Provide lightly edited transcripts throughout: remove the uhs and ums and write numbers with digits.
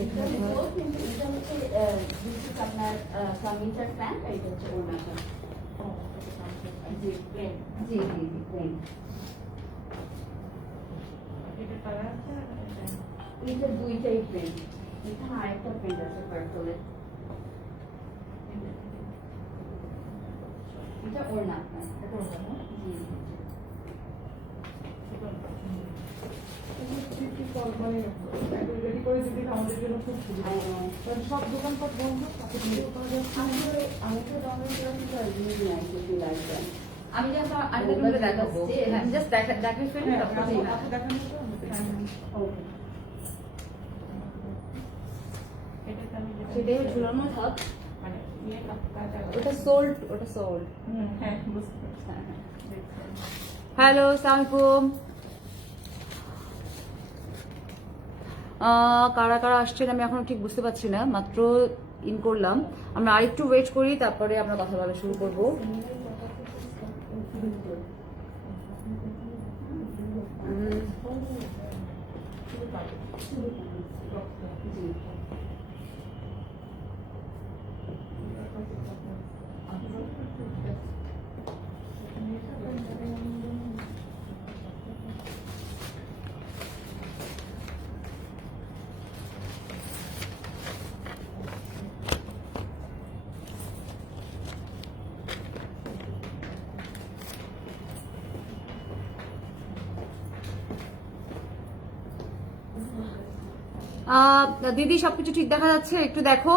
এটা হচ্ছে আপনার কামিজের প্যান্ট আর এটা হচ্ছে ওড়নাটা। G plan. জি জি জি প্লেন। এটা কালার আছে? এটা দুইটাই প্লেন। এখানে আরেকটা প্লেন আছে পার্পলে। এটা ওড়না আপনার। এটা ওড়না? জি জি। সব দোকানপাট বন্ধ। আমি যখন আরেকটা দেখাবো, আমি জাস্ট দেখাই ফেলি। সেটাই ঝুলানো থাক। ওটা সোল্ড, ওটা সোল্ড। হ্যাঁ বুঝতে পারছি। হ্যালো, আসসালামু আলাইকুম। কারা কারা আসছেন আমি এখনো ঠিক বুঝতে পারছি না, মাত্র ইন করলাম। আমরা আরেকটু ওয়েট করি, তারপরে আমরা কথা বলা শুরু করবো। দিদি সবকিছু ঠিক দেখা যাচ্ছে? একটু দেখো।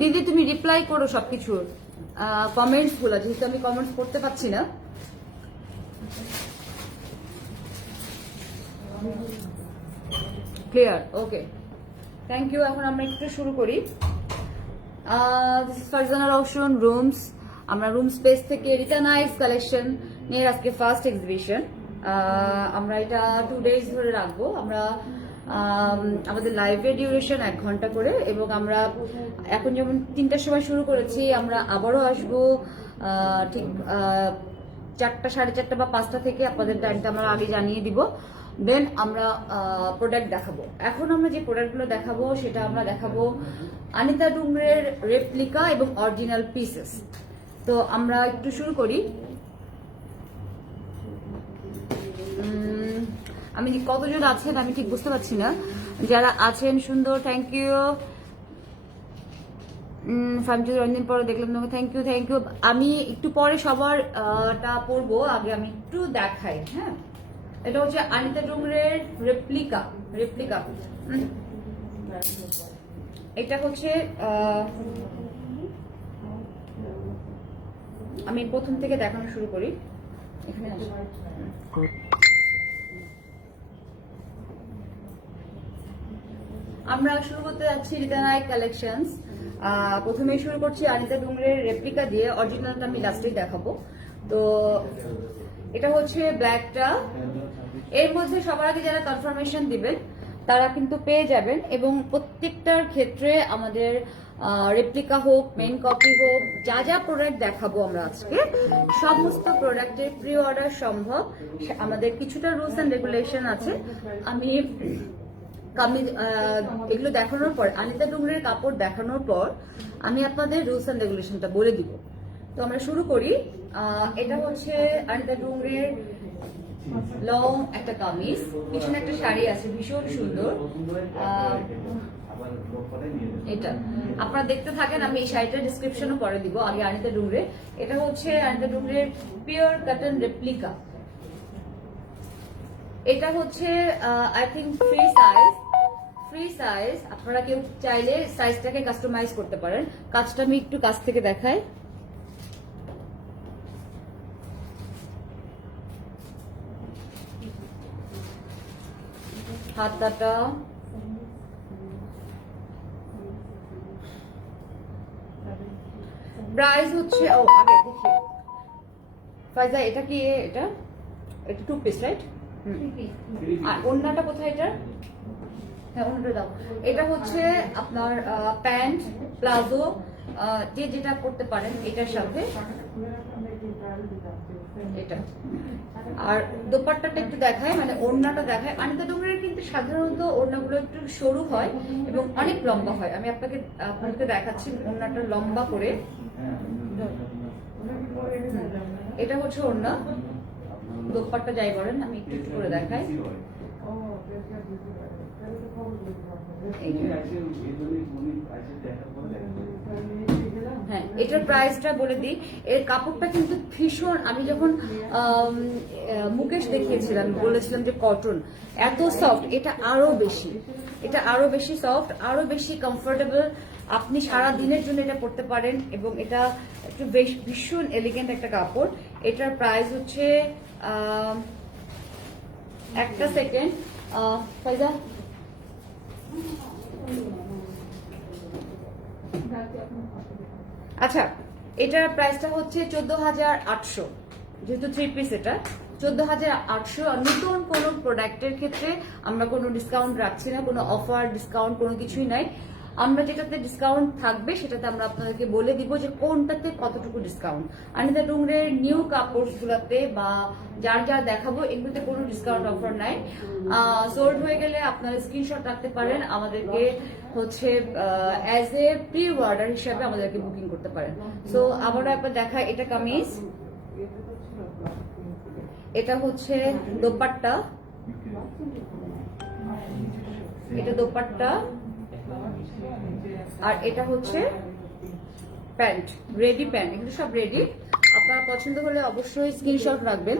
দিদি তুমি রিপ্লাই করো সবকিছুর কমেন্টস গুলো, যেহেতু আমি কমেন্টস করতে পারছি না। ক্লিয়ার? Okay, thank you. এখন আমরা একটু শুরু করি। This is Farzana Rowshan rooms. আমরা রুম স্পেস থেকে রিটানাইজ কালেকশন নিয়ে আজকে ফার্স্ট এক্সিবিশন। আমরা এটা 2 days ধরে রাখবো। আমরা আমাদের লাইভের ডিউরেশন 1 ঘন্টা করে, এবং আমরা এখন যেমন 3টার সময় শুরু করেছি, আমরা আবারও আসবো ঠিক 4টা, 4:30 বা 5টা থেকে। আপনাদের টাইমটা আমরা আগে জানিয়ে দিব। দেন আমরা প্রোডাক্ট দেখাবো। এখন আমরা যে প্রোডাক্টগুলো দেখাবো সেটা আমরা দেখাবো আনিতা ডুংরের রেপ্লিকা এবং অরিজিনাল পিসেস। তো আমরা একটু শুরু করি। আমি কতজন আছেন আমি ঠিক বুঝতে পারছি না। যারা আছেন সুন্দর, থ্যাংক ইউ। ফার্মজুর অনেকদিন পরে দেখলাম তোমাকে, থ্যাংক ইউ থ্যাংক ইউ। আমি একটু পরে সবার টা পড়বো, আগে আমি একটু দেখাই। হ্যাঁ, এটা হচ্ছে আনিতা ডুংরের রেপ্লিকা। রেপ্লিকা এটা হচ্ছে আমি প্রথম থেকে দেখানো শুরু করি। এখানে আমরা শুরু করতে যাচ্ছি রিটানাই কালেকশনস। প্রথমেই শুরু করছি আনিতা ডুংরের রেপ্লিকা দিয়ে, অরিজিনালটা আমি লাস্টেই দেখাবো। তো এটা হচ্ছে ব্ল্যাকটা। এর মধ্যে সবার আগে যারা কনফার্মেশন দিবেন তারা কিন্তু পেয়ে যাবেন, এবং প্রত্যেকটার ক্ষেত্রে আমাদের রেপ্লিকা হোক, মেইন কপি হোক, যা যা প্রোডাক্ট দেখাবো আমরা আজকে, সমস্ত প্রোডাক্টের প্রি অর্ডার সম্ভব। আমাদের কিছুটা রুলস অ্যান্ড রেগুলেশন আছে। আমি এগুলো দেখানোর পর, আনিতা ডুংরের কাপড় দেখানোর পর আমি আপনাদের রুলস অ্যান্ড রেগুলেশনটা বলে দিব। তো আমরা শুরু করি। এটা হচ্ছে আনিতা ডুংরের লং একটা কামিজ, পিছনে একটা শাড়ি আছে ভীষণ সুন্দর। এটা আপনারা দেখতে থাকেন, আমি এই শাড়িটার ডিসক্রিপশনও পরে দিব। আগে আনিতা ডুংরে, এটা হচ্ছে আনিতা ডুংরের পিওর কটন রেপ্লিকা। এটা হচ্ছে I think free size. Free size, আপনারা কেউ চাইলে সাইজটাকে কাস্টমাইজ করতে পারেন। কাজটা আমি একটু কাছ থেকে দেখাই। হাতাটা প্রাইস হচ্ছে, ও আগে দেখি ফাইজা, এটা কি? এটা 2 পিস রাইট? আর ওড়নাটা কোথায় এটা? হ্যাঁ, ওড়নাটা দাও। এটা হচ্ছে আপনার প্যান্ট, প্লাজো, যে যেটা করতে পারেন এটার সাথে। এটা। আর দোপাট্টাটা একটু দেখায়, মানে ওড়নাটা দেখায়। অনিতা ডুংরের কিন্তু সাধারণত ওড়নাগুলো একটু সরু হয় এবং অনেক লম্বা হয়। আমি আপনাকে দেখাচ্ছি ওড়নাটা লম্বা করে। এটা হচ্ছে ওড়না, দোপাট্টা যাই বলেন, আমি একটু একটু করে দেখাই। হ্যাঁ, এটার প্রাইসটা বলে দিই। এর কাপড়টা কিন্তু ভীষণ, আমি যখন মুকেশ দেখিয়েছিলাম বলেছিলাম যে কটন, এত সফট। এটা আরো বেশি সফট, আরো বেশি কমফোর্টেবল। আপনি সারা দিনের জন্য এটা পরতে পারেন এবং এটা একটু বেশ ভীষণ এলিগেন্ট একটা কাপড়। এটার প্রাইস হচ্ছে একটা সেকেন্ড ফাইজা, আচ্ছা, এটার প্রাইসটা হচ্ছে 14,800। যেহেতু 3 পিস, এটা 14,800। আর নতুন কোনো প্রোডাক্টের ক্ষেত্রে আমরা কোনো ডিসকাউন্ট রাখছি না, কোনো অফার ডিসকাউন্ট কোনো কিছুই নাই। আমরা যেটাতে ডিসকাউন্ট থাকবে সেটাতে আমরা আপনাদেরকে বলে দিব যে কোনটাতে কতটুকু ডিসকাউন্ট। অনিতা ডুংরের নিউ কাপড়গুলোতে বা যার দেখাবো এগুলোতে কোনো ডিসকাউন্ট অফার নাই। সোল্ড হয়ে গেলে আপনারা স্ক্রিনশট রাখতে পারেন, আমাদেরকে হচ্ছে অ্যাজ এ প্রি অর্ডার হিসাবে আমাদেরকে বুকিং করতে পারেন। সো আবারও একবার দেখায়, এটা কামিজ, এটা হচ্ছে দোপাট্টা, এটা দোপাট্টা, আর এটা হচ্ছে প্যান্ট, রেডি প্যান্ট। এগুলো সব রেডি। আপনার পছন্দ হলে অবশ্যই স্ক্রিনশট রাখবেন।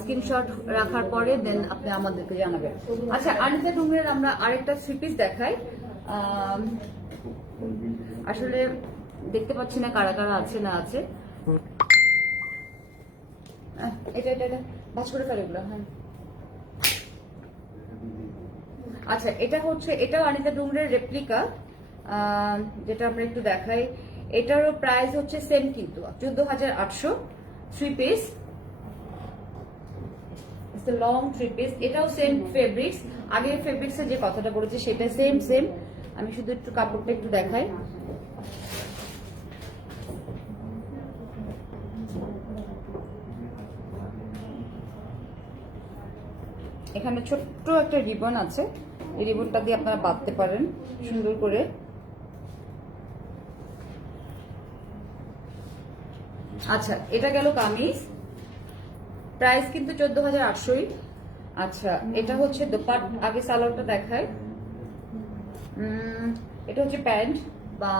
স্ক্রিনশট রাখার পরে দেন আপনি আমাদেরকে জানাবেন। আচ্ছা, অনিতা ডুংরের আমরা আরেকটা 3 পিস দেখাই। আসলে দেখতে পাচ্ছি না কারা কারা আছে না আছে। এটা এটা এটা ভাঁজ করে ফেলে এগুলো। হ্যাঁ, আচ্ছা, এটা হচ্ছে, এটাও অনিতা ডুংরের রেপ্লিকা, যেটা আমরা একটু দেখাই। এটারও প্রাইস হচ্ছে সেম, কিন্তু 14,800। 3 পিস, লং 3 পিস। এটাও সেম ফেব্রিক্স। আগে ফেব্রিক্সের যে কথাটা বলেছে সেটা সেম। আমি শুধু একটু কাপড়টা একটু দেখাই। এখানে ছোট্ট একটা রিবন আছে, এই রিবনটা দিয়ে আপনারা বাঁধতে পারেন সুন্দর করে। আচ্ছা, এটা গেল কামিজ, প্রাইস কিন্তু 14,800। আচ্ছা, এটা হচ্ছে দোপাট্টা। আগে সালোয়ারটা দেখায়। এটা হচ্ছে প্যান্ট বা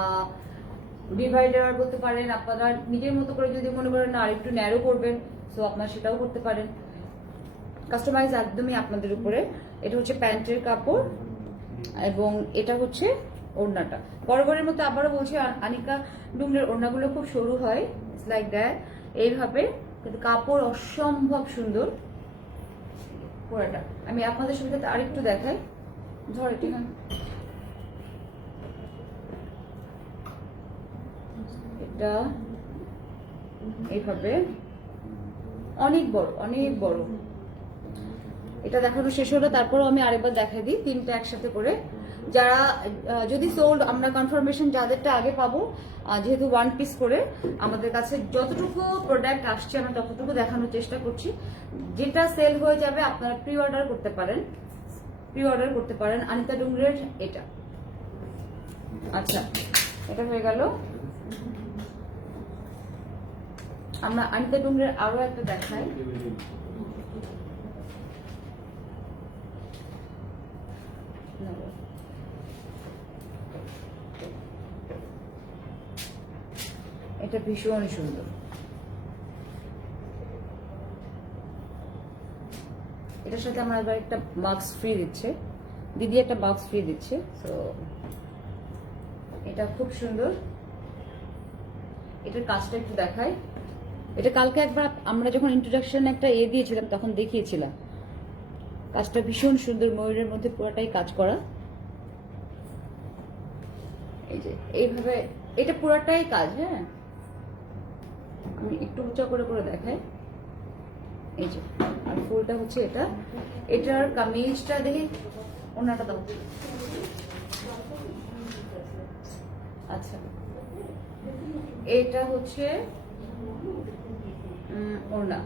ডিভাইডার বলতে পারেন। আপনারা নিজের মতো করে যদি মনে করেন আর একটু ন্যারো করবেন, সো আপনারা সেটাও করতে পারেন। কাস্টমাইজ একদমই আপনাদের উপরে। এটা হচ্ছে প্যান্টের কাপড় এবং এটা হচ্ছে ওড়নাটা। বরাবরের মতো আবারও বলছি, অনিতা ডুংরের ওড়নাগুলো খুব সরু হয়, ইটস লাইক দ্যাট, এইভাবে। কিন্তু কাপড় অসম্ভব সুন্দর পুরোটা। আমি আপনাদের সুবিধাতে আরেকটু দেখাই। ধর, ঠিক আছে, এটা এইভাবে অনেক বড়। এটা দেখানো শেষ হলো, তারপরও আমি আরেকবার দেখাই দিই 3টা একসাথে করে। যারা যদি সোল্ড, আমরা কনফার্মেশন যাদেরটা আগে পাবো, যেহেতু 1 পিস করে আমাদের কাছে যতটুকু প্রোডাক্ট আসছে আমরা ততটুকু দেখানোর চেষ্টা করছি। যেটা সেল হয়ে যাবে আপনারা প্রি অর্ডার করতে পারেন অনিতা ডুংরের এটা। আচ্ছা, এটা হয়ে গেল। আমরা অনিতা ডুংরের আরো একটা দেখাই। এটা ভীষণ সুন্দর। এটার সাথে আমার আবার একটা বক্স ফ্রি দিচ্ছে, দিদি একটা বক্স ফ্রি দিচ্ছে। তো এটা খুব সুন্দর। এটার কাজটা একটু দেখাই। এটা কালকে একবার আমরা যখন ইন্ট্রোডাকশন একটা দিয়েছিলাম তখন দেখিয়েছিলাম। কাজটা ভীষণ সুন্দর, ময়ূরের মধ্যে পুরোটাই কাজ করা। এই যে এইভাবে এটা পুরোটাই কাজ। হ্যাঁ, আমি একটু উঁচা করে দেখাই। এই যে, আর ফুলটা হচ্ছে এটা। এটার কামিজটা দেখি, ওনাটা দাও। আচ্ছা, এটা হচ্ছে ওড়না,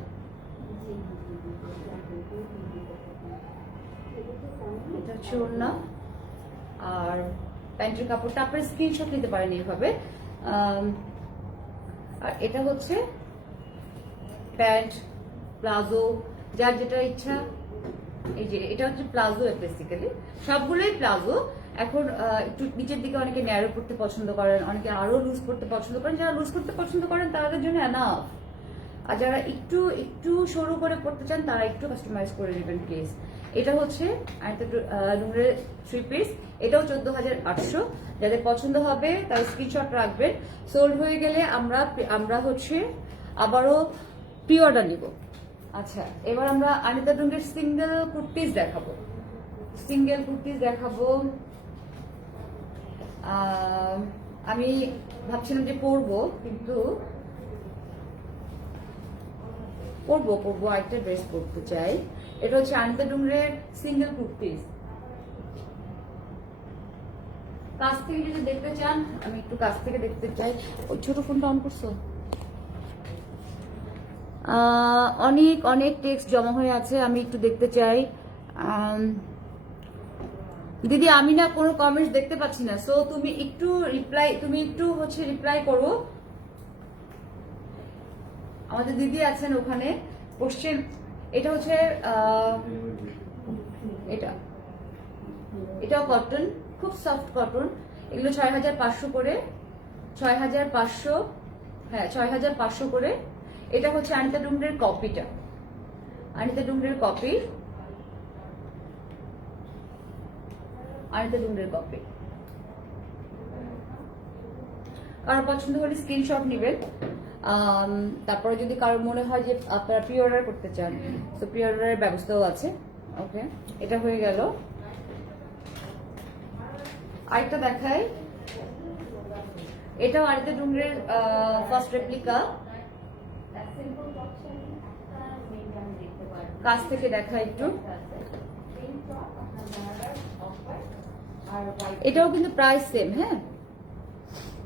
এটা হচ্ছে ওড়না। আর প্যান্টের কাপড়টা আপনার স্ক্রিনশট নিতে পারেন এইভাবে। আর এটা হচ্ছে প্যান্ট, প্লাজো, যার যেটা ইচ্ছা। এই যে এটা হচ্ছে প্লাজো, বেসিক্যালি সবগুলোই প্লাজো। এখন একটু নিচের দিকে অনেকে ন্যারো করতে পছন্দ করেন, অনেকে আরো লুজ করতে পছন্দ করেন। যারা লুজ করতে পছন্দ করেন তাদের জন্য এনাফ। আর যারা একটু একটু সরু করে পড়তে চান তারা একটু কাস্টমাইজ করে নেবেন প্লিজ। এটা হচ্ছে ডুমরের 3 পিস, এটাও 14,800। যাদের পছন্দ হবে তারা স্ক্রিনশট রাখবেন। সোল্ড হয়ে গেলে আমরা হচ্ছে আবারও প্রি অর্ডার নিব। আচ্ছা, এবার আমরা আনিতা ডুমরের সিঙ্গেল কুর্তিজ দেখাবো। সিঙ্গেল কুর্তিজ দেখাবো। আমি ভাবছিলাম যে পরবো, কিন্তু পরবো একটা ড্রেস পরতে চাই। এটা হচ্ছে আনিতা ডুমরের সিঙ্গেল কুর্তিজ। কাছ থেকে যদি দেখতে চান, আমি একটু কাছ থেকে দেখতে চাই। ওই ছোট ফোনটা অন করছো? অনেক অনেক টেক্সট জমা হয়ে আছে, আমি একটু দেখতে চাই। দিদি আমি না কোনো কমেন্টস দেখতে পাচ্ছি না, সো তুমি একটু রিপ্লাই করো। আমাদের দিদি আছেন ওখানে কোশ্চেন। এটা হচ্ছে এটাও কটন, খুব সফট কটন। এগুলো 6,500 করে, 6,500। হ্যাঁ, 6,500 করে। এটা হচ্ছে আনিতা ডুমরের কপিটা, আনিতা ডুমরের কপি, আনিতা ডুমরের কপি। কারো পছন্দ হলে স্ক্রিনশট নেবেন। তারপরে যদি কারোর মনে হয় যে আপনারা প্রি অর্ডার করতে চান, তো প্রি অর্ডারের ব্যবস্থাও আছে। ওকে, এটা হয়ে গেল। আরেকটা দেখাই, এটাও আনিতা ডুমরের ফার্স্ট রেপ্লিকা। কাছ থেকে দেখা একটু। এটাও কিন্তু প্রাইস সেম। হ্যাঁ,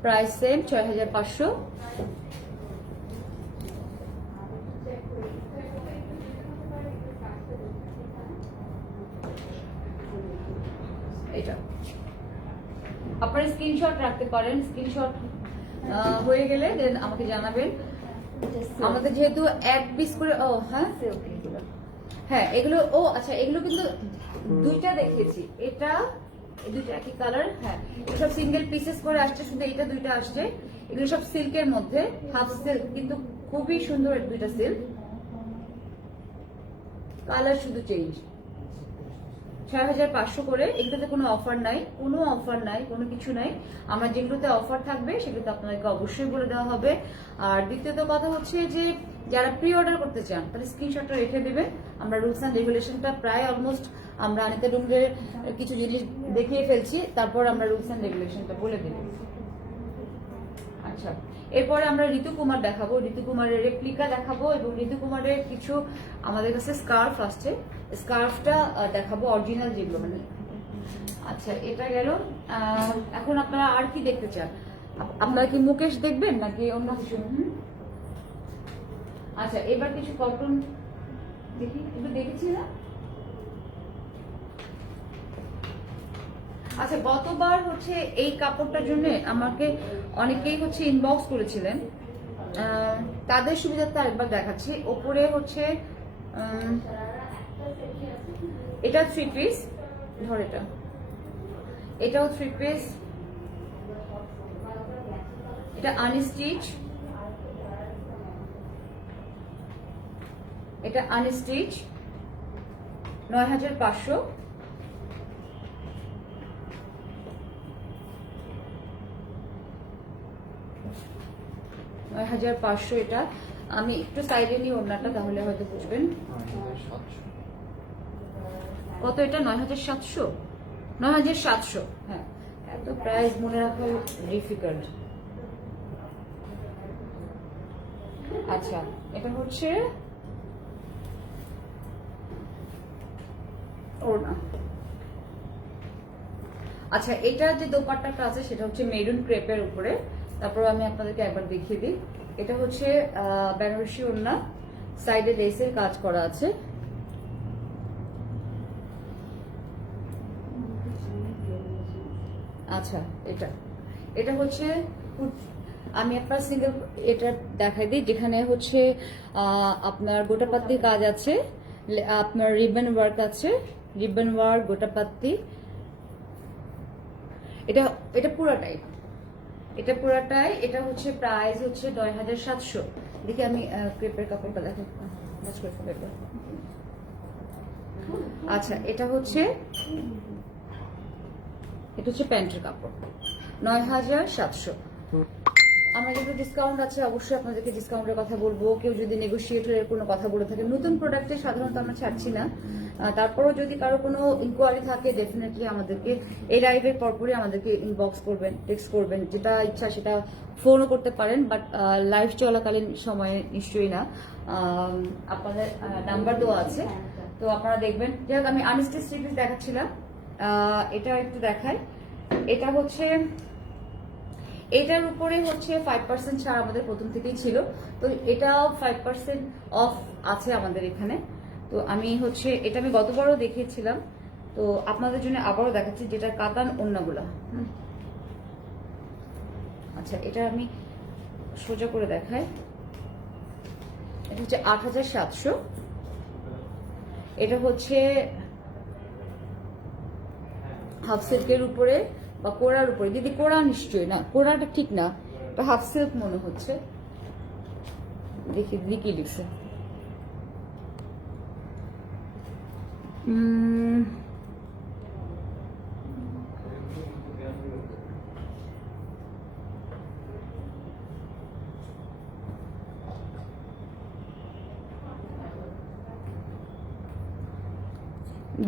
প্রাইস সেম, 6,500। এটা আপনারা স্ক্রিনশট রাখতে পারেন। স্ক্রিনশট হয়ে গেলে দেন আমাকে জানাবেন। আমাদের যেহেতু 1 পিস করে, হ্যাঁ এগুলো, আচ্ছা এগুলো কিন্তু দুইটা দেখিয়েছি। এটা দুইটা একই কালার। হ্যাঁ, সব সিঙ্গেল পিসেস করে আসছে, শুধু এটা দুইটা আসছে। এগুলো সব সিল্কের মধ্যে, হাফ সিল্ক, কিন্তু খুবই সুন্দর দুইটা সিল্ক। কালার শুধু চেঞ্জ। 6,500 করে। এগুলোতে কোনো অফার নাই, কোনো কিছু নাই। আমরা যেগুলোতে অফার থাকবে সেগুলোতে আপনাদেরকে অবশ্যই বলে দেওয়া হবে। আর দ্বিতীয়ত কথা হচ্ছে যে যারা প্রি অর্ডার করতে চান তাহলে স্ক্রিনশটটা রেখে দেবেন। আমরা রুলস অ্যান্ড রেগুলেশনটা প্রায় অলমোস্ট আমরা আনিতা ডুমরের কিছু জিনিস দেখিয়ে ফেলছি, তারপর আমরা রুলস অ্যান্ড রেগুলেশনটা বলে দেব। আচ্ছা, এরপরে আমরা ঋতু কুমার দেখাবো, ঋতু কুমারের রেপ্লিকা দেখাবো, এবং ঋতু কুমারের কিছু আমাদের কাছে স্কার্ফ আসছে, স্কার্ফটা দেখাবো, অরিজিনাল যেগুলো মানে। আচ্ছা, এটা গেল। এখন আপনারা আর কি দেখতে চান? আপনারা কি মুকেশ দেখবেন নাকি অন্য কিছু? আচ্ছা, এবার কিছু কটন দেখি, একটু দেখেছি না? আচ্ছা, গতবার হচ্ছে এই কাপড়টার জন্য আমাকে অনেকেই হচ্ছে ইনবক্স করেছিলেন, তাদের সুবিধার্থে আরেকবার দেখাচ্ছি। ওপরে হচ্ছে এটা 3 পিস, ধর এটাও 3 পিস। এটা আনস্টিচ, এটা আনস্টিচ, 9,500। এটা আমি একটু সাইডে নিই ওড়নাটা, তাহলে হয়তো বুঝবেন। কত এটা? 9,700। 9,700। হ্যাঁ, এত প্রাইস মনে রাখা ডিফিকাল্ট। আচ্ছা, এটা হচ্ছে ওড়না। আচ্ছা, এটা যে দোপাট্টাটা আছে সেটা হচ্ছে মেরুন ক্রেপের উপরে। তারপর আমি আপনাদেরকে একবার দেখিয়ে দিই। এটা হচ্ছে বেনারসি ওড়না, সাইডে লেসের কাজ করা আছে। আচ্ছা, এটা এটা হচ্ছে আমি আপনার সিঙ্গেল এটা দেখাই দিই, যেখানে হচ্ছে আপনার গোটাপাত্তির কাজ আছে, আপনার রিবন ওয়ার্ক আছে, রিবন ওয়ার্ক গোটাপাত্তি। এটা এটা পুরাটাই, এটা পুরাটাই। এটা হচ্ছে প্রাইস হচ্ছে ৯৭০০। দেখি আমি ক্রেপের কাপড়টা দেখাই। আচ্ছা, এটা হচ্ছে প্যান্টের কাপড়, ৯৭০০। আমরা যেহেতু ডিসকাউন্ট আছে, অবশ্যই আপনাদেরকে ডিসকাউন্টের কথা বলবো। কেউ যদি নেগোসিয়েটরের কোনো কথা বলে থাকে, নতুন প্রোডাক্টে সাধারণত আমরা ছাড়ছি না। তারপরেও যদি কারো কোনো ইনকোয়ারি থাকে, ডেফিনেটলি আমাদেরকে এই লাইভের পরপরই আমাদেরকে ইনবক্স করবেন, টেক্সট করবেন, যেটা ইচ্ছা সেটা ফোনও করতে পারেন, বাট লাইভ চলাকালীন সময়ে নিশ্চয়ই না। আপনাদের নাম্বার দেওয়া আছে, তো আপনারা দেখবেন। যাই হোক, আমি আনস্টিচ থ্রি পিস দেখাচ্ছিলাম, এটা একটু দেখাই। এটা হচ্ছে, এটার উপরে হচ্ছে 5% ছাড় আমাদের প্রথম থেকেই ছিল, তো এটাও 5% অফ আছে আমাদের এখানে। তো আমি হচ্ছে এটা আমি গতবারও দেখিয়েছিলাম, তো আপনাদের জন্য আবারও দেখাচ্ছি, যেটা কাতান ওড়নাগুলা। আচ্ছা, এটা আমি সোজা করে দেখাই। এটা হচ্ছে ৮৭০০। এটা হচ্ছে হাফ সিল্কের উপরে বা কোড়ার উপরে। দিদি, কোড়া নিশ্চয়ই না, কোড়াটা ঠিক না, এটা হাফ সিল্ক মনে হচ্ছে। দেখি দিদি কি লিখছে।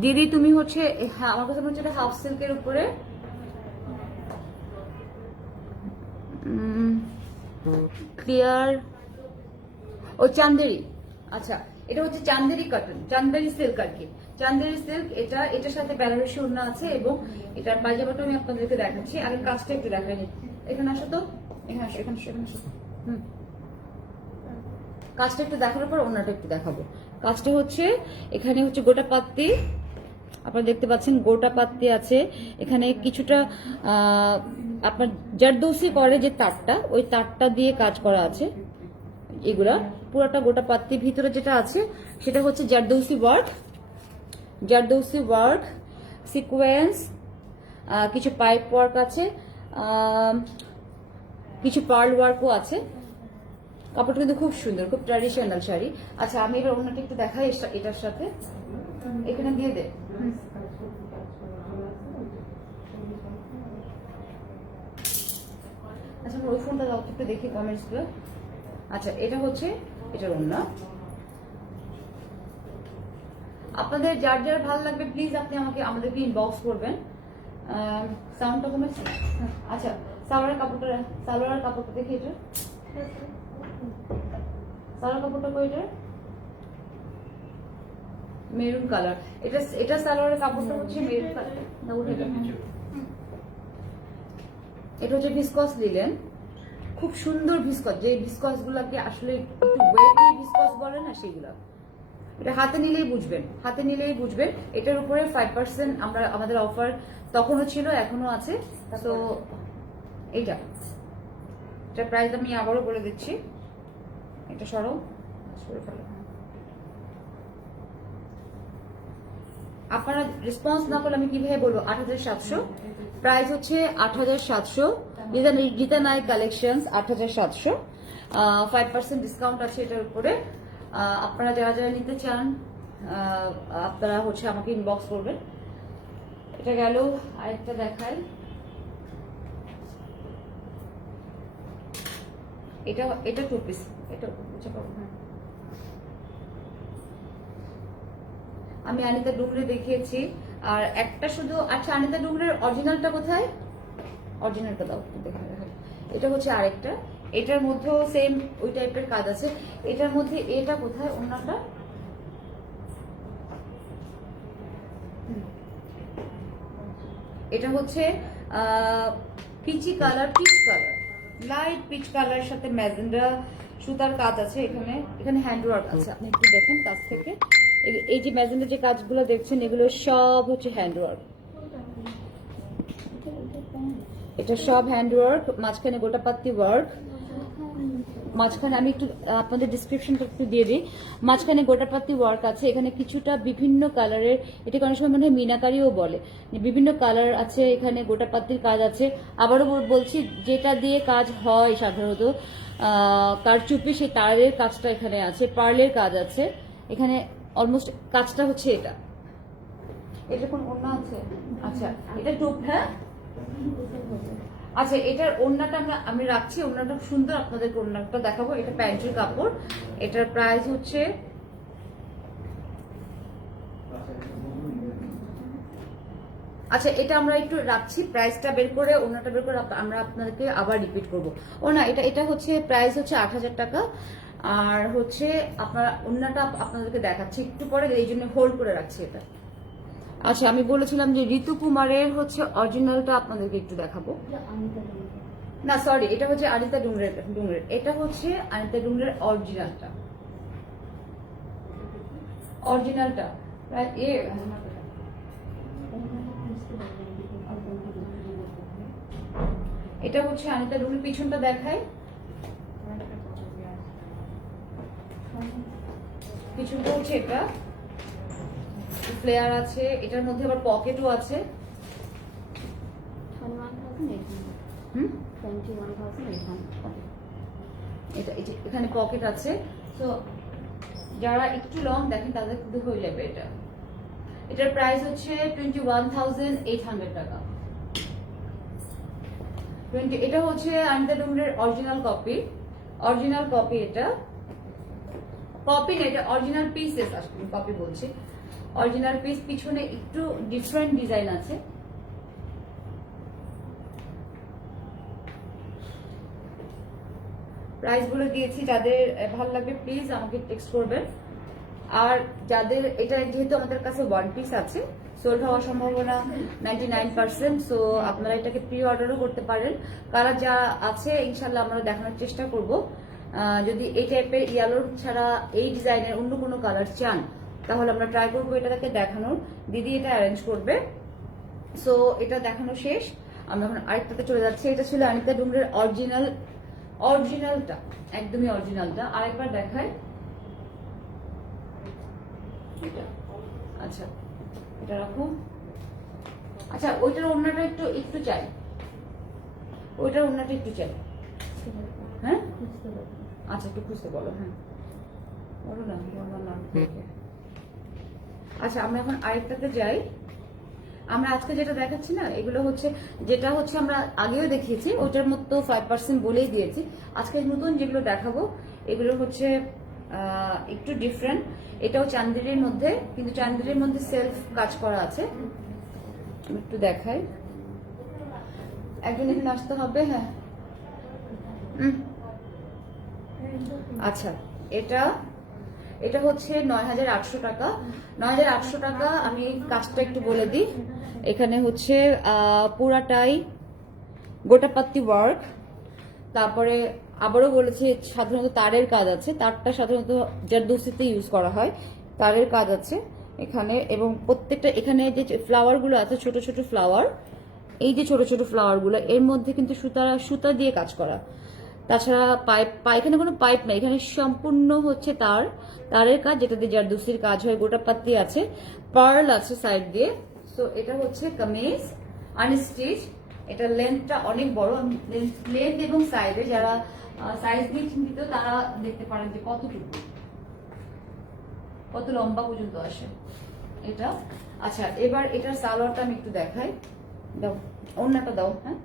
দিদি তুমি হচ্ছে, হ্যাঁ আমার কাছে মনে হচ্ছে এটা হাফ সিল্কের উপরে। ক্লিয়ার, ও চান্দেরি। আচ্ছা, এটা হচ্ছে চান্দেরি কটন, চান্দেরি সিল্ক আর কি, চান্দেরি সিল্ক। এটা এটার সাথে বেনারসি ওড়না আছে, এবং এটার পায়জামাটা আমি আপনাদেরকে দেখাচ্ছি। আগে কাজটা একটু দেখাইনি। এখানে আসো তো, এখানে আসো, এখানে আসো, এখানে আসো। কাজটা একটু দেখানোর পর ওড়নাটা একটু দেখাবো। কাজটা হচ্ছে, এখানে হচ্ছে গোটা পাত্তি, আপনারা দেখতে পাচ্ছেন গোটা পাত্তি আছে। এখানে কিছুটা আপনার জারদৌসি করে যে তারটা, ওই তারটা দিয়ে কাজ করা আছে। এগুলা পুরোটা গোটা পাত্তি, ভিতরে যেটা আছে সেটা হচ্ছে zardozi work, zardozi work, sequence, কিছু পাইপ ওয়ার্ক আছে, কিছু পার্ল ওয়ার্কও আছে। কাপড়টা কিন্তু খুব সুন্দর, খুব ট্র্যাডিশনাল শাড়ি। আচ্ছা, আমি এবার অন্যটা একটু দেখাই এটার সাথে। এখানে দিয়ে দে। আচ্ছা, ওই ফোনটা দাও একটু দেখি কমেন্টস গুলো। আচ্ছা, এটা হচ্ছে এটার ওড়না। আপনাদের যার যার ভালো লাগবে প্লিজ আপনি আমাদেরকে ইনবক্স করবেন। সাউন্ডটা কমেছে। আচ্ছা, সালোয়ারের কাপড়টা দেখি। এটা সালোয়ার কাপড়টা কই? এটা মেরুন কালার। এটা সালোয়ারের কাপড়টা হচ্ছে মেরুন কালার। না, উঠে গেল। এটা হচ্ছে ভিসকস লিলেন, খুব সুন্দর ভিসকস, যে ভিসকস গুলাকে আসলে একটু ওয়েটি ভিসকস বলে না, সেগুলা। এটা হাতে নিলেই বুঝবেন, হাতে নিলেই বুঝবেন। এটার উপরে 5% আমাদের অফার তখনও ছিল, এখনো আছে। তো এটা প্রাইস আমি আবারও বলে দিচ্ছি। এটা সরো, সরে ফেলো। আপনারা রেসপন্স না করলে আমি কিভাবে বলবো? ৮৭০০ প্রাইস হচ্ছে, ৮৭০০। গীতা নায়ক কালেকশনস, ৮৭০০। 5% ডিসকাউন্ট আছে এটার উপরে। আপনারা যারা যারা নিতে চান আপনারা হচ্ছে আমাকে ইনবক্স করবেন। এটা গেল, আরেকটা দেখাই। এটা 2 পিস। এটা আমি আনিতা ডুমরে দেখিয়েছি, আর একটা শুধু। আচ্ছা, আনিতা ডুমরের অরিজিনালটা কোথায়? অরিজিনালটা দাও দেখা। এটা হচ্ছে আরেকটা, এটার মধ্যেও সেম ওই টাইপের কাজ আছে। এটার মধ্যে এটা কোথায়? অন্যটা এটা হচ্ছে peachy colour, peach colour, light peach কালারের সাথে ম্যাজেন্ডা সুতার কাজ আছে এখানে। এখানে হ্যান্ড ওয়ার্ক আছে, আপনি একটু দেখেন কাছ থেকে। এই যে ম্যাজেন্ডা যে কাজগুলো দেখছেন এগুলো সব হচ্ছে হ্যান্ড ওয়ার্ক। এটা সব হ্যান্ড ওয়ার্ক, মাঝখানে গোটাপাত্তি ওয়ার্ক। মাঝখানে আমি একটু আপনাদের ডিসক্রিপশনটা একটু দিয়ে দিই। মাঝখানে গোটাপাত্তি ওয়ার্ক আছে, এখানে কিছুটা বিভিন্ন কালারের, এটাকে অনেক সময় মনে হয় মিনাকারিও বলে, বিভিন্ন কালার আছে এখানে, গোটাপাত্তির কাজ আছে। আবারও বলছি, যেটা দিয়ে কাজ হয় সাধারণত কারচুপি, সেই তারের কাজটা এখানে আছে, পার্লের কাজ আছে এখানে। অলমোস্ট কাজটা হচ্ছে এটা। এটা কোন ওড়না আছে? আচ্ছা, এটা টুপ। হ্যাঁ, আচ্ছা, এটার ওড়নাটা আমি রাখছি, ওড়নাটা সুন্দর, আপনাদের ওড়নাটা দেখাবো। এটা প্যান্টের কাপড়, এটার প্রাইস হচ্ছে আচ্ছা, এটা আমরা একটু রাখছি, প্রাইসটা বের করে, ওড়নাটা বের করে আমরা আপনাদেরকে আবার রিপিট করবো। ওড়না এটা হচ্ছে প্রাইস হচ্ছে ৮,০০০ টাকা। আর হচ্ছে আপনারা ওড়নাটা আপনাদেরকে দেখাচ্ছি একটু পরে, এই জন্য হোল্ড করে রাখছি এটা। আচ্ছা, আমি বলেছিলাম যে ঋতু কুমারের হচ্ছে অরিজিনালটা আপনাদেরকে একটু দেখাবো। না সরি, এটা হচ্ছে আনিতা ডুংরের, এটা হচ্ছে আনিতা ডুংরের অরিজিনালটা এটা হচ্ছে আনিতা ডুংরের। পিছনটা দেখায়, পিছনটা হচ্ছে এটা, ফ্লেয়ার আছে, এটার মধ্যে আবার পকেটও আছে। এখানে পকেট আছে, তো যারা একটু লং দেখেন তাদের কিন্তু হয়ে যাবে এটা। এটার প্রাইস হচ্ছে 21,800 টাকা। এটা হচ্ছে আনিতা ডুংরের অরিজিনাল কপি। এটা কপি না, এটা অরিজিনাল পিসেস, আসলে কপি বলছি, অরিজিনাল পিস। পিছনে একটু ডিফারেন্ট ডিজাইন আছে। প্রাইস গুলো দিয়েছি, যাদের ভালো লাগবে প্লিজ আমাকে টেক্সট করবেন। আর যাদের এটা, যেহেতু আমাদের কাছে ওয়ান পিস আছে, সোল্ড হওয়ার সম্ভাবনা 99%, সো আপনারা এটাকে প্রি অর্ডারও করতে পারেন। কালার যা আছে ইনশাল্লাহ আমরা দেখানোর চেষ্টা করব। যদি এই টাইপের ইয়েলোর ছাড়া এই ডিজাইনের অন্য কোনো কালার চান তাহলে আমরা ট্রাই করবো এটাকে দেখানোর। দিদি এটা অ্যারেঞ্জ করবে। সো এটা দেখানো শেষ, আমরা এখন আরেকটাতে চলে যাচ্ছি। এটা ছিল আনিতা ডুংরের অরিজিনালটা, একদমই অরিজিনালটা। আরেকবার দেখায়। আচ্ছা, এটা রাখো। আচ্ছা, ওইটার ওড়নাটা একটু চাই, ওইটার ওড়নাটা একটু চাই। হ্যাঁ, আচ্ছা, একটু খুঁজতে বলো। হ্যাঁ, বলো না, আচ্ছা, আমরা এখন আরেকটাতে যাই। আমরা আজকে যেটা দেখাচ্ছি না, এগুলো হচ্ছে, যেটা হচ্ছে আমরা আগেও দেখিয়েছি, ওইটার মতো 5% বলেই দিয়েছি। আজকে নতুন যেগুলো দেখাবো এগুলো হচ্ছে একটু ডিফারেন্ট। এটাও চান্দেরির মধ্যে, কিন্তু চান্দেরির মধ্যে সেলফ কাজ করা আছে। আমি একটু দেখাই, একজন এখানে আসতে হবে। হ্যাঁ, আচ্ছা, এটা হচ্ছে 9,800 টাকা। 9,800 টাকা। আমি কাজটা একটু বলে দিই। এখানে হচ্ছে পুরাটাই গোটাপাত্তি ওয়ার্ক, তারপরে আবারও বলেছি সাধারণত তারের কাজ আছে, তারটা সাধারণত জারদৌসিতে ইউজ করা হয়, তারের কাজ আছে এখানে। এবং প্রত্যেকটা এখানে যে ফ্লাওয়ারগুলো আছে, ছোট ছোট ফ্লাওয়ার, এই যে ছোট ছোট ফ্লাওয়ারগুলো, এর মধ্যে কিন্তু সুতা দিয়ে কাজ করা। তাছাড়া এখানে কোনো পাইপ নাই, এখানে সম্পূর্ণ হচ্ছে তারের কাজ, যেটাতে জারদৌসির কাজ হয়। গোটাপাত্তি আছে, পার্ল আছে সাইড দিয়ে। সো এটা হচ্ছে কামিজ আনস্টিচ। এটা লেন্থটা অনেক বড়, লেন্থ এবং সাইডে যারা সাইজ দিয়ে চিন্তিত তারা দেখতে পারেন যে কত লম্বা পর্যন্ত আসে এটা। আচ্ছা, এবার এটার সালোয়ারটা আমি একটু দেখাই। দাও, ওড়নাটা দাও। হ্যাঁ,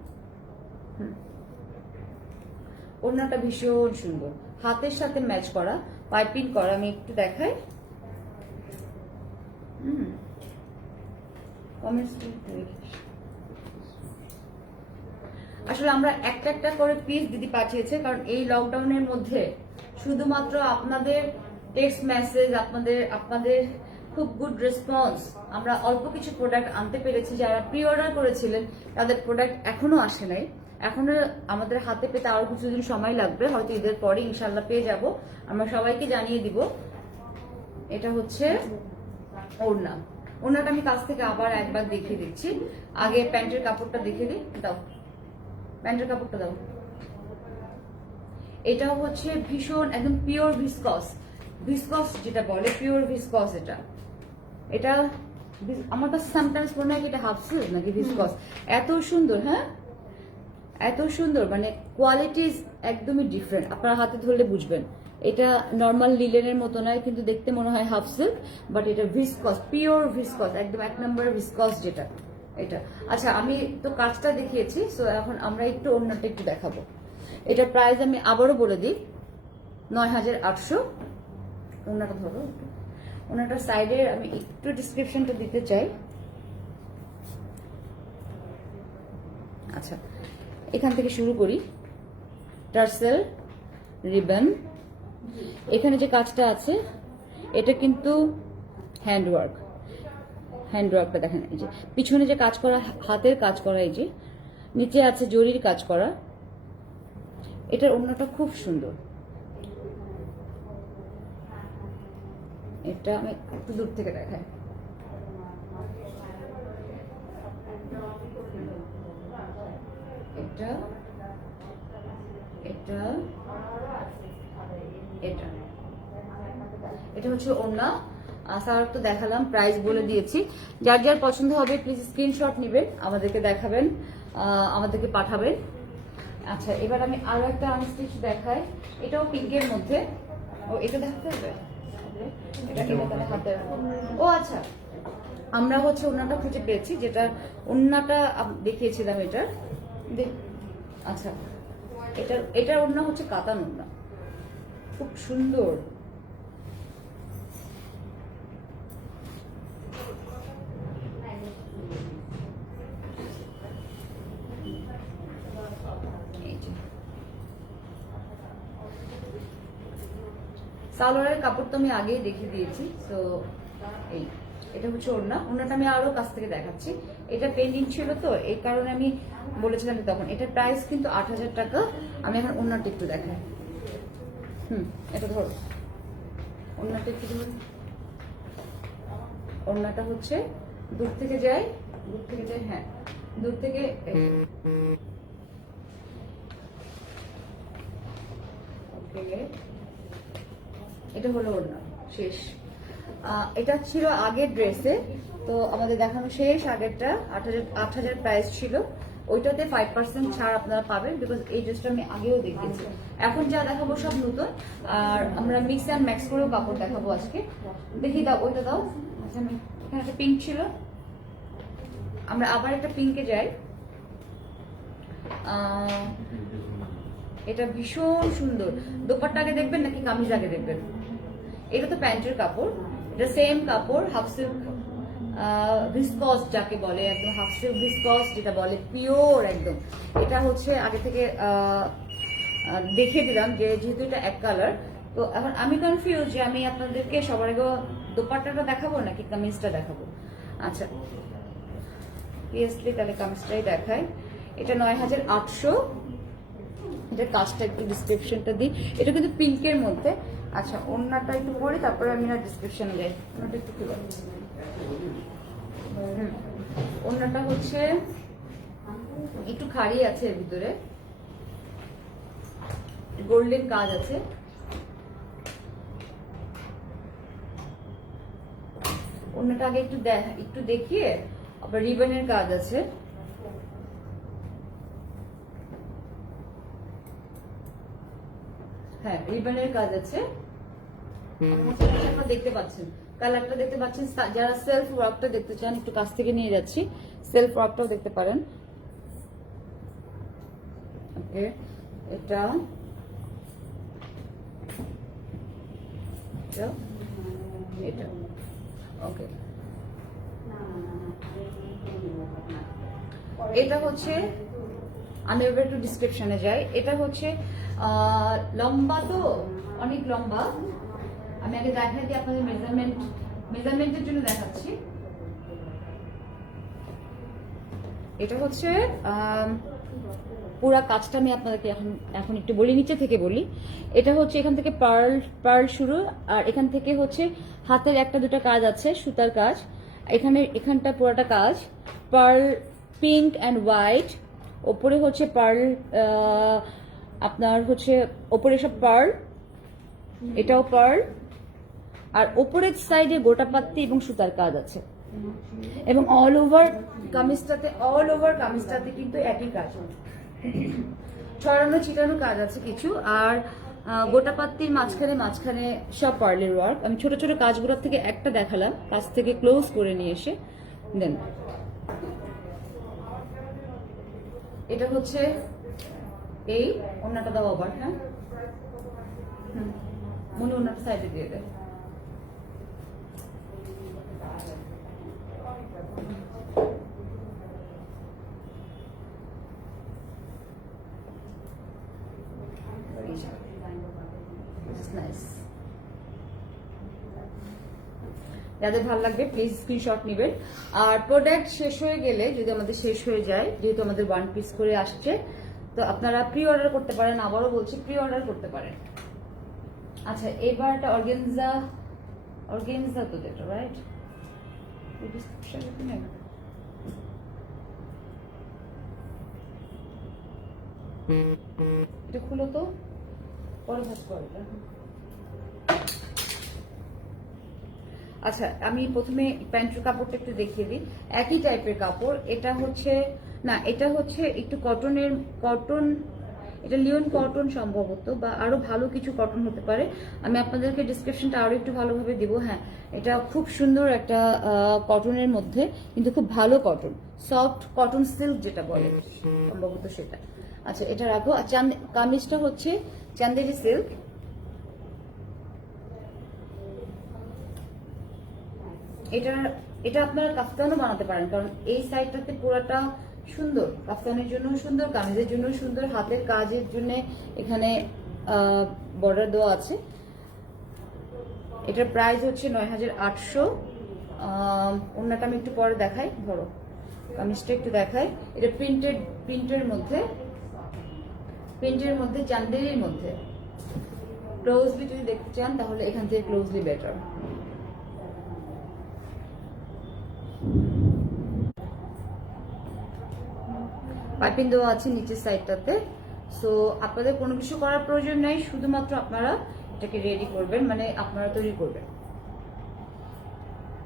ওড়নাটা ভীষণ সুন্দর, হাতের সাথে ম্যাচ করা, পাইপিং করা। আমি একটু দেখাই। আসলে আমরা একটা একটা করে পিস দিদি পাঠিয়েছে, কারণ এই লকডাউনের মধ্যে শুধুমাত্র আপনাদের টেক্সট মেসেজ, আপনাদের খুব গুড রেসপন্স, আমরা অল্প কিছু প্রোডাক্ট আনতে পেরেছি। যারা প্রি অর্ডার করেছিলেন তাদের প্রোডাক্ট এখনো আসে নাই। এখন আমাদের হাতে পেতে আরো কিছুদিন সময় লাগবে, হয়তো ঈদের পরে ইনশাল্লাহ পেয়ে যাব। আমরা সবাইকে জানিয়ে দিব। এটা হচ্ছে ওড়না। ওড়নাটা আমি কাছ থেকে আবার একবার দেখিয়ে দিচ্ছি। আগে প্যান্টের কাপড়টা দেখে দিই, দাও প্যান্টের কাপড়টা দাও। এটা হচ্ছে ভীষণ একদম পিওর ভিসকস, ভিসকস যেটা বলে পিওর ভিসকস। এটা আমার কাছে সামটাইমস মনে হয় এটা হাফ সিল্ক নাকি ভিসকস। এত সুন্দর, হ্যাঁ এত সুন্দর, মানে কোয়ালিটি একদমই ডিফারেন্ট। আপনারা হাতে ধরলে বুঝবেন এটা নর্মাল লিলেনের মতো নয়, কিন্তু দেখতে মনে হয় হাফ সিল্ক, বাট এটা ভিসকস, পিওর ভিসকস, একদম 1 নম্বর ভিসকস যেটা এটা। আচ্ছা আমি তো কাজটা দেখিয়েছি, সো এখন আমরা একটু অন্যটা একটু দেখাবো। এটা প্রাইস আমি আবারও বলে দিই, ৯,৮০০। ওনাটা ধরো, ওনাটার সাইডে আমি একটু ডিসক্রিপশনটা দিতে চাই। আচ্ছা এখান থেকে শুরু করি। টার্সেল, রিবন, এখানে যে কাজটা আছে এটা কিন্তু হ্যান্ডওয়ার্ক। হ্যান্ডওয়ার্কটা দেখেন, এই যে পিছনে যে কাজ করা, হাতের কাজ করা, এই যে নিচে আছে জরির কাজ করা। এটার ওড়নাটা খুব সুন্দর। এটা আমি একটু দূর থেকে দেখাই। এটা এটা এটা এটা হচ্ছে ওড়না। স্যার তো দেখালাম, প্রাইস বলে দিয়েছি। যার যার পছন্দ হবে প্লিজ স্ক্রিনশট নেবেন, আমাদেরকে দেখাবেন, আমাদেরকে পাঠাবেন। আচ্ছা এবার আমি আরো একটা আনস্টিচ দেখাই। এটাও পিঙ্কের মধ্যে। ও এটা দেখাতে হবে, এটা তাহলে হাতে। ও আচ্ছা, আমরা হচ্ছে ওড়নাটা খুঁজে পেয়েছি, যেটা ওড়নাটা দেখিয়েছিলাম এটার। আচ্ছা এটার ওড়না হচ্ছে কাতান ওড়না, খুব সুন্দর। সালোয়ারের কাপড় তো আমি আগেই দেখিয়ে দিয়েছি। তো এটা হচ্ছে ওড়না। ওড়নাটা আমি আরো কাছ থেকে দেখাচ্ছি। এটা পেন্ডিং ছিল তো এই কারণে আমি বলেছিলাম তখন। এটার প্রাইস কিন্তু ৮,০০০ টাকা। আমি এখন ওড়নাটা একটু দেখাই। এটা ধরো, ওড়নাটা একটু ধরো। ওড়নাটা হচ্ছে দূর থেকে যায়, হ্যাঁ দূর থেকে। ওকে, এটা হলো ওড়না শেষ। এটা ছিল আগের ড্রেসে, তো আমাদের দেখানো শেষ। আগেরটা ৮,০০০ প্রাইস ছিল, ওইটাতে 5% ছাড় আপনারা পাবেন, বিকজ এই ড্রেসটা আমি আগেও দেখিয়েছি। এখন যা দেখাবো সব নতুন, আর আমরা মিক্স অ্যান্ড ম্যাক্স করেও কাপড় দেখাবো আজকে। দেখি দাও, ওইটা দাও। আচ্ছা এখানে একটা পিঙ্ক ছিল, আমরা আবার একটা পিঙ্কে যাই। এটা ভীষণ সুন্দর। দোপাট্টা আগে দেখবেন নাকি কামিজ আগে দেখবেন? এটা তো প্যান্টের কাপড়, এটা সেম কাপড়, হাফ সিল্ক ভিসকস যাকে বলে, একদম হাফ সিল্ক ভিসকস যেটা বলে, পিওর একদম। এটা হচ্ছে আগে থেকে দেখিয়ে দিলাম যে যেহেতু এটা এক কালার। তো এখন আমি কনফিউজ যে আমি আপনাদেরকে সবার আগে দোপাট্টাটা দেখাবো নাকি কামিজটা দেখাবো। আচ্ছা সিরিয়াসলি তাহলে কামিজটাই দেখাই। এটা ৯,৮০০। এটার কাজটা একটু ডিসক্রিপশনটা দিই। এটা কিন্তু পিঙ্কের মধ্যে। আচ্ছা ওড়নাটা একটু পরে তারপরে আমি না ডিসক্রিপশনে যাই। ওড়নাটা একটু খুলে, ওড়নাটা হচ্ছে একটু খাড়ি আছে, এর ভিতরে গোল্ডেন কাজ আছে। ওড়নাটা আগে একটু দেখিয়ে, আবার রিবনের কাজ আছে। হ্যাঁ রিবনের কাজ আছে, দেখতে পাচ্ছেন, কালারটা দেখতে পাচ্ছেন। যারা সেলফ ওয়ার্কটা দেখতে চান একটু কাছ থেকে নিয়ে যাচ্ছি, সেলফ ওয়ার্কটাও দেখতে পারেন। ওকে, এটা এটা ওকে। এটা হচ্ছে, আমি এবার একটু ডিসক্রিপশনে যাই। এটা হচ্ছে লম্বা, তো অনেক লম্বা। আমি আগে দেখাই দিই আপনাদের মেজারমেন্টের জন্য দেখাচ্ছি। এটা হচ্ছে পুরো কাজটা আমি আপনাদেরকে এখন এখন একটু বলি, নিচে থেকে বলি। এটা হচ্ছে এখান থেকে পার্ল পার্ল শুরু, আর এখান থেকে হচ্ছে হাতের একটা দুটো কাজ আছে, সুতার কাজ। এখানটা পুরোটা কাজ পার্ল, পিঙ্ক অ্যান্ড হোয়াইট। ওপরে হচ্ছে পার্ল, আপনার হচ্ছে ওপরে সব পার্ল, এটাও পার্ল, আর ওপরের সাইডে গোটাপাত্তি এবং সুতার কাজ আছে। এবং অল ওভার কামিজটাতে কিন্তু একই কাজ, ছড়ানো ছিটানো কাজ আছে কিছু। আর গোটাপাত্তির মাঝখানে সব পার্লের ওয়ার্ক। আমি ছোট ছোট কাজগুলোর থেকে একটা দেখালাম, কাছ থেকে ক্লোজ করে নিয়ে এসে দেন। এটা হচ্ছে এই ওড়নাটা দাও আবার, হ্যাঁ মনে ওড়নাটা সাইডে দিয়ে দেয়। যাদের ভালো লাগবে প্লিজ স্ক্রিনশট নেবেন। আর প্রোডাক্ট শেষ হয়ে গেলে, যদি আমাদের শেষ হয়ে যায়, যেহেতু আমাদের 1 পিস করে আসছে, তো আপনারা প্রি অর্ডার করতে পারেন। আবারও বলছি, প্রি অর্ডার করতে পারেন। আচ্ছা, এবারটা অর্গেনজা তো যেটা, রাইট? এটা খুলো তো, পরে ভাজ করো এটা। আচ্ছা, আমি প্রথমে প্যান্টের কাপড়টা একটু দেখিয়ে দিই। একই টাইপের কাপড়। এটা হচ্ছে একটু কটন, এটা লিওন কটন সম্ভবত, বা আরো ভালো কিছু কটন হতে পারে। আমি আপনাদেরকে ডিসক্রিপশনটা আরো একটু ভালোভাবে দিব। হ্যাঁ, এটা খুব সুন্দর একটা কটনের মধ্যে, কিন্তু খুব ভালো কটন, সফট কটন সিল্ক যেটা বলে সম্ভবত সেটা। আচ্ছা, এটা রাখো। আর কামিজটা হচ্ছে চান্দেরি সিল্ক। এটা আপনারা কাফতানও বানাতে পারেন, কারণ এই সাইডটাতে পুরাটা সুন্দর, কাফতানের জন্য সুন্দর, কামিজের জন্য সুন্দর, হাতের কাজের জন্য এখানে বর্ডার দেওয়া আছে। এটার প্রাইস হচ্ছে ৯৮০০। ওড়নাটা আমি একটু পরে দেখাই, ধরো কামিজটা একটু দেখাই। এটা প্রিন্টের মধ্যে চান্দেরির মধ্যে। ক্লোজলি যদি দেখতে চান তাহলে এখান থেকে ক্লোজলি বেটার। পাইপিং দেওয়া আছে নিচের সাইডটাতে। সো আপনাদের কোনো কিছু করার প্রয়োজন নাই, শুধুমাত্র আপনারা এটাকে রেডি করবেন, মানে আপনারা তৈরি করবেন,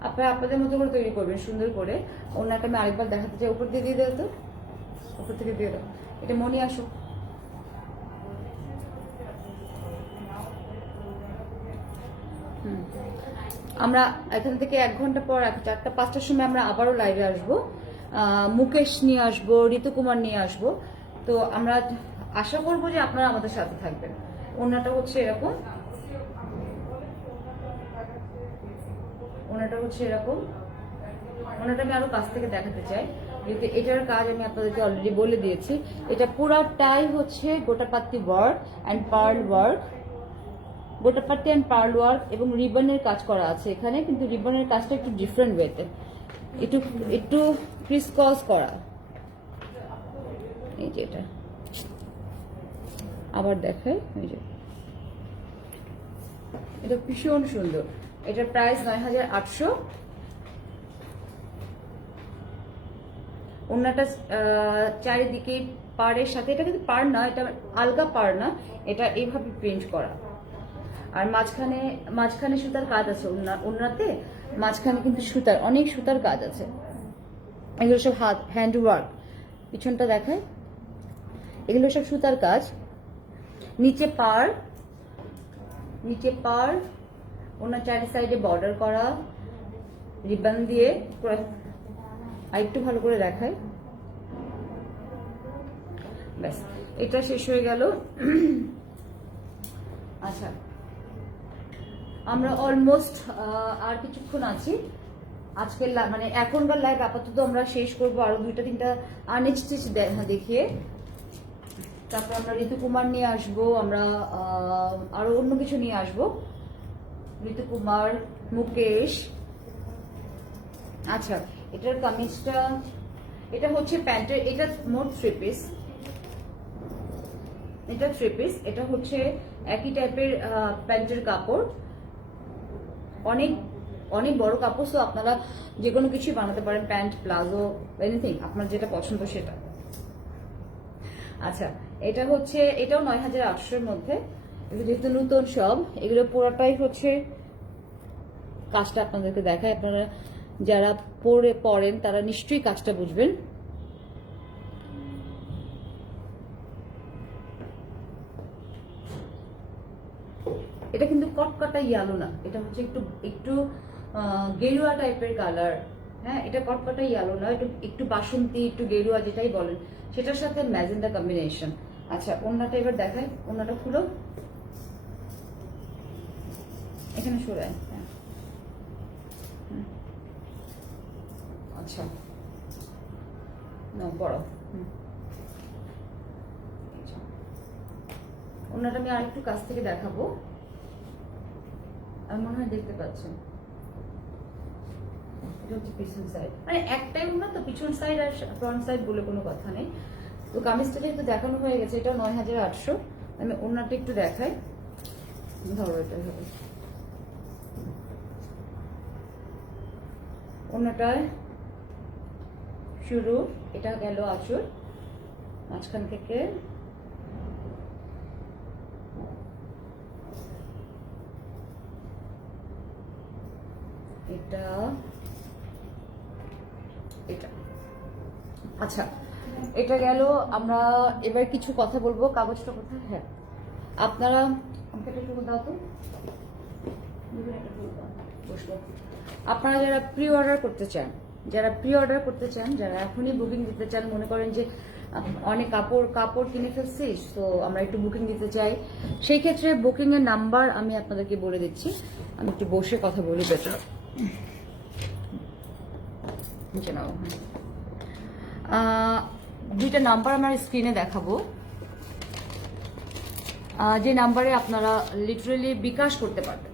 আপনারা আপনাদের মতো করে তৈরি করবেন সুন্দর করে। ওনাটা আমি আরেকবার দেখাতে চাই। উপর দিয়ে দাও তো, উপর থেকে দিয়ে দাও। এটা মনে আসো। আমরা এখান থেকে 1 ঘন্টা পর 4টা-5টার সময় আমরা আবারও লাইভে আসবো। মুকেশ নিয়ে আসবো, ঋতুকুমার নিয়ে আসবো। তো আমরা আশা করবো যে আপনারা আমাদের সাথে থাকবেন। ওনাটা হচ্ছে এরকম, ওনাটা আমি আরো কাছ থেকে দেখাতে চাই, যেহেতু এটার কাজ আমি আপনাদেরকে অলরেডি বলে দিয়েছি। এটা পুরাটাই হচ্ছে gota patti work and pearl work, gota patti and pearl work, এবং রিবনের কাজ করা আছে এখানে, কিন্তু রিবনের কাজটা একটু ডিফারেন্ট ওয়েতে, একটু ক্রিসকস করা। এই যে এটা আবার দেখায়, এই যে এটা ভীষণ সুন্দর। এটার প্রাইস ৯৮০০। ওনাটা চারিদিকে পাড়ের সাথে, এটা কিন্তু পাড় না, এটা আলগা পাড় না, এটা এইভাবে প্রিন্ট করা। আর মাঝখানে সুতার কাজ আছে ওনাতে, মাঝখানে কিন্তু অনেক সুতার কাজ আছে। এগুলো সব হ্যান্ড ওয়ার্ক। পিছনটা দেখায়, এগুলো সব সুতার কাজ। নিচে পাড়, ওনার চারি সাইডে বর্ডার করা রিবন দিয়ে। আর একটু ভালো করে দেখায়, ব্যাস এটা শেষ হয়ে গেল। আচ্ছা, আমরা অলমোস্ট আর কিছুক্ষণ আছি। আজকের মানে এখনকার লাইভ আপাতত আমরা শেষ করবো, আরো 2-3টা আনস্টিচ দেখিয়ে। তারপর আমরা ঋতুকুমার নিয়ে আসবো, আমরা আরো অন্য কিছু নিয়ে আসবো। ঋতুকুমার, মুকেশ। আচ্ছা, এটার কামিজটা, এটা হচ্ছে প্যান্টের, এটা মোট 3 পিস। এটা 3 পিস। এটা হচ্ছে একই টাইপের প্যান্টের কাপড়, অনেক অনেক বড় কাপড়, সো আপনারা যে কোনো কিছুই বানাতে পারেন, প্যান্ট, প্লাজো, এনিথিং আপনার যেটা পছন্দ সেটা। আচ্ছা, এটা হচ্ছে, এটাও ৯,৮০০-এর মধ্যে। এগুলো যেহেতু নতুন সব, এগুলো পুরোটাই হচ্ছে কাজটা আপনাদেরকে দেখায়, আপনারা যারা পরেন তারা নিশ্চয়ই কাজটা বুঝবেন। এটা কিন্তু কটকটা ইয়ালো না, এটা হচ্ছে একটু একটু গেরুয়া টাইপের কালার। হ্যাঁ, এটা কটকটা ইয়ালো না, একটু একটু বাসন্তী, একটু গেরুয়া যেটাই বলেন, সেটার সাথে ম্যাজেন্ডা কম্বিনেশন। আচ্ছা, ওড়নাটা এবার দেখায়, ওড়নাটা খুলো, এখানে সরায়। হ্যাঁ, আচ্ছা, না বড়। ওড়নাটা আমি আরেকটু কাছ থেকে দেখাবো, আমি মনে হয় দেখতে পাচ্ছেন। এটা হচ্ছে পিছন সাইড, মানে একটাই না তো, পিছন সাইড আর ফ্রন্ট সাইড বলে কোনো কথা নেই। তো কামিজটা যেহেতু দেখানো হয়ে গেছে, এটা ৯,৮০০। আমি ওড়নাটা একটু দেখাই, ধরো এটা হবে। ওড়নাটায় শুরু, এটা গেল আঁচল, মাঝখান থেকে এটা এটা। আচ্ছা, এটা গেল। আমরা এবার কিছু কথা বলবো, কাগজটা কোথায়? হ্যাঁ, আপনারা আমাকে একটু দাও তো, বসবো। আপনারা যারা প্রি অর্ডার করতে চান, যারা এখনই বুকিং দিতে চান, মনে করেন যে অনেক কাপড় কিনে ফেলছি, তো আমরা একটু বুকিং দিতে চাই, সেই ক্ষেত্রে বুকিং এর নাম্বার আমি আপনাদেরকে বলে দিচ্ছি। আমি একটু বসে কথা বলি, বেটার। দুইটা নাম্বার আমার স্ক্রিনে দেখাবো, যে নাম্বারে আপনারা লিটারেলি বিকাশ করতে পারবেন।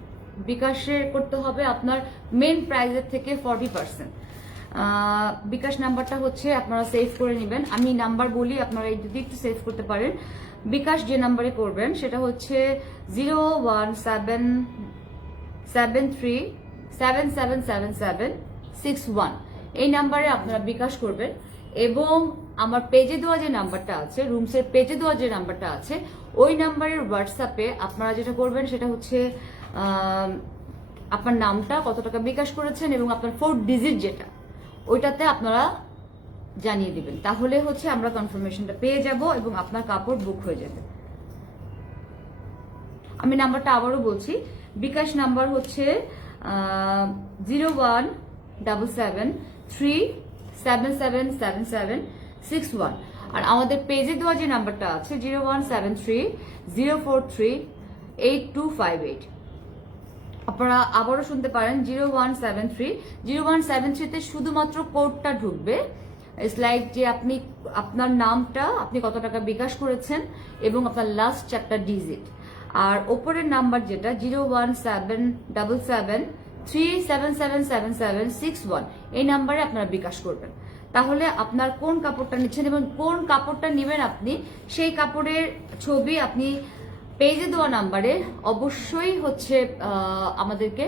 বিকাশে করতে হবে আপনার মেন প্রাইজের থেকে 40%। বিকাশ নাম্বারটা হচ্ছে, আপনারা সেভ করে নেবেন, আমি নাম্বার বলি, আপনারা যদি একটু সেভ করতে পারেন। বিকাশ যে নাম্বারে করবেন সেটা হচ্ছে 01737777761। এই নাম্বারে আপনারা বিকাশ করবেন, এবং আমার পেজে দেওয়া যে নাম্বারটা আছে, রুমসের পেজে দেওয়া যে নাম্বারটা আছে, ওই নাম্বারের হোয়াটসঅ্যাপে আপনারা যেটা করবেন সেটা হচ্ছে আপনার নামটা, কত টাকা বিকাশ করেছেন, এবং আপনার 4 ডিজিট যেটা, ওইটাতে আপনারা জানিয়ে দিবেন। তাহলে হচ্ছে আমরা কনফার্মেশনটা পেয়ে যাব এবং আপনার কাপড় বুক হয়ে যাবে। আমি নাম্বারটা আবারও বলছি, বিকাশ নাম্বার হচ্ছে 01773777761। আর আমাদের পেজে দেওয়া যে নাম্বারটা আছে 01730438258। আপনারা আবারও শুনতে পারেন, 0173তে শুধুমাত্র কোডটা ঢুকবে। ইটস লাইক যে আপনি আপনার নামটা, আপনি কত টাকা বিকাশ করেছেন, এবং আপনার লাস্ট 4টা ডিজিট। আর ওপরের নাম্বার যেটা 01777377761, এই নাম্বারে আপনারা বিকাশ করবেন। তাহলে আপনার কোন কাপড়টা নিচ্ছেন এবং কোন কাপড়টা নেবেন আপনি, সেই কাপড়ের ছবি আপনি পেজে দেওয়া নাম্বারে অবশ্যই হচ্ছে আমাদেরকে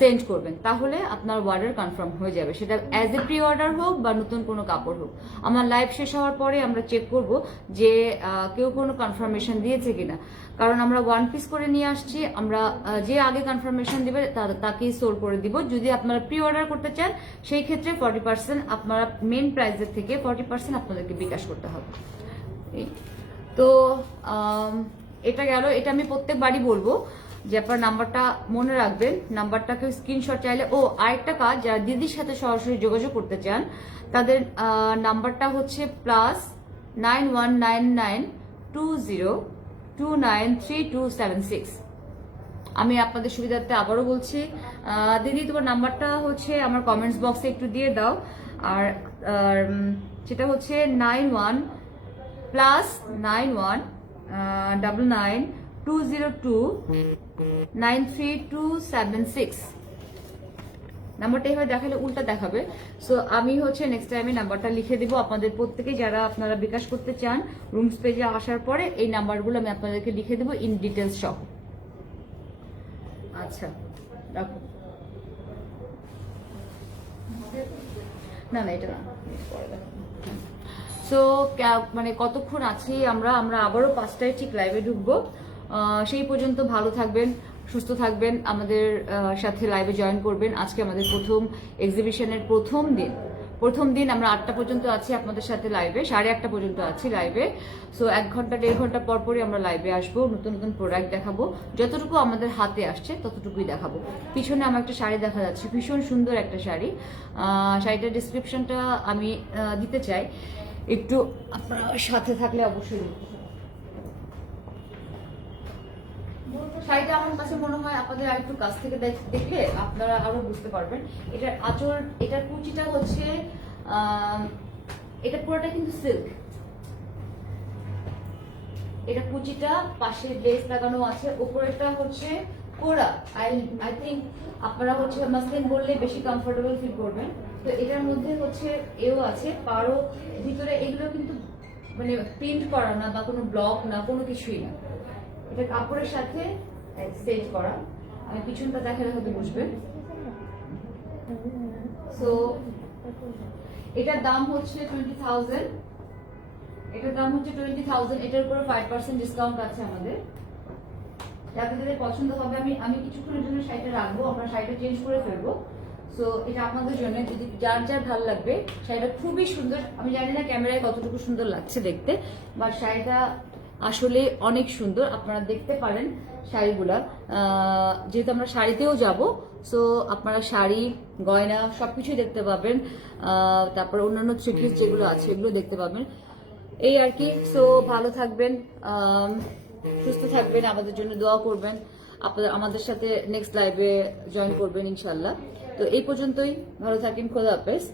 সেন্ড করবেন। তাহলে আপনার অর্ডার কনফার্ম হয়ে যাবে, সেটা অ্যাজ এ প্রি অর্ডার হোক বা নতুন কোনো কাপড় হোক। আমার লাইভ শেষ হওয়ার পরে আমরা চেক করব যে কেউ কোনো কনফার্মেশন দিয়েছে কিনা, কারণ আমরা 1 পিস করে নিয়ে আসছি। আমরা যে আগে কনফার্মেশন দিবে তাকেই সোল করে দিব। যদি আপনারা প্রি অর্ডার করতে চান, সেই ক্ষেত্রে 40% আপনারা মেন প্রাইসের থেকে 40% আপনাদেরকে বিকাশ করতে হবে। তো এটা গেল। এটা আমি প্রত্যেকবারই বলবো যে আপনার নাম্বারটা মনে রাখবেন, নাম্বারটাকে স্ক্রিনশট চাইলে। ও আরেকটা কাজ, যারা দিদির সাথে সরাসরি যোগাযোগ করতে চান, তাদের নাম্বারটা হচ্ছে +919920293276। আমি আপনাদের সুবিধার্থে আবারও বলছি, দিদি তোমার নাম্বারটা হচ্ছে আমার কমেন্টস বক্সে একটু দিয়ে দাও। আর সেটা হচ্ছে 91+9199293276। নাম্বারটা এভাবে দেখালে উল্টা দেখাবে। সো আমি হচ্ছে নেক্সট টাইমে নাম্বারটা লিখে দিব আপনাদের প্রত্যেকে, যারা আপনারা বিকাশ করতে চান রুমস পেজে আসার পরে এই নাম্বারগুলো আমি আপনাদেরকে লিখে দেবো ইন ডিটেলস সহ। আচ্ছা রাখো, না না এটা না, পরে দেখো। সো মানে কতক্ষণ আছি আমরা আবারও 5টায় ঠিক লাইভে ঢুকবো। সেই পর্যন্ত ভালো থাকবেন, সুস্থ থাকবেন, আমাদের সাথে লাইভে জয়েন করবেন। আজকে আমাদের প্রথম এক্সিবিশনের প্রথম দিন আমরা 8টা পর্যন্ত আছি আপনাদের সাথে লাইভে, 8:30 পর্যন্ত আছি লাইভে। সো 1 ঘন্টা 1.5 ঘন্টা পরই আমরা লাইভে আসবো, নতুন নতুন প্রোডাক্ট দেখাবো, যতটুকু আমাদের হাতে আসছে ততটুকুই দেখাবো। পিছনে আমার একটা শাড়ি দেখা যাচ্ছে, ভীষণ সুন্দর একটা শাড়ি। শাড়িটার ডিসক্রিপশনটা আমি দিতে চাই, একটু আপনারা সাথে থাকলে অবশ্যই দেখতে পাবেন। শাড়িটা আমার কাছে মনে হয় আপনাদের আরেকটু কাছ থেকে দেখলে আপনারা আরো বুঝতে পারবেন। এটার আঁচল, এটার কুচিটা হচ্ছে এটা পুরোটা কিন্তু সিল্ক। এটা কুচিটা পাশে লেস লাগানো আছে, উপরেরটা হচ্ছে কোরা। আই থিঙ্ক আপনারা হচ্ছে মাসলিন বললে বেশি কমফোর্টেবল ফিল করবেন। তো এটার মধ্যে হচ্ছে এও আছে পাড়ও ভিতরে, এগুলো কিন্তু মানে প্রিন্ট করা না বা কোনো ব্লক না, কোনো কিছুই না, এটা কাপড়ের সাথে সেট করা। আমি পিছনটা দেখালে হয়তো বুঝবেন। সো এটার দাম হচ্ছে 20,000, এটার দাম হচ্ছে 20,000। এটার উপরে 5% ডিসকাউন্ট আছে আমাদের। যাদের পছন্দ হবে আমি কিছুক্ষণের জন্য শাড়িটা রাখবো, আমরা শাড়িটা চেঞ্জ করে ফেলবো। সো এটা আপনাদের জন্য, যদি যার যার ভালো লাগবে। শাড়িটা খুবই সুন্দর, আমি জানি না ক্যামেরায় কতটুকু সুন্দর লাগছে দেখতে, বাট শাড়িটা আসলে অনেক সুন্দর। আপনারা দেখতে পারেন শাড়িগুলা, যেহেতু আমরা শাড়িতেও যাব, সো আপনারা শাড়ি গয়না সবকিছুই দেখতে পাবেন। তারপর অন্যান্য থ্রি পিস যেগুলো আছে এগুলো দেখতে পাবেন, এই আর কি। সো ভালো থাকবেন, সুস্থ থাকবেন, আমাদের জন্য দোয়া করবেন, আপনারা আমাদের সাথে নেক্সট লাইভে জয়েন করবেন ইনশাল্লাহ। তো এই পর্যন্তই, ভালো থাকেন, খোদা হাফেজ।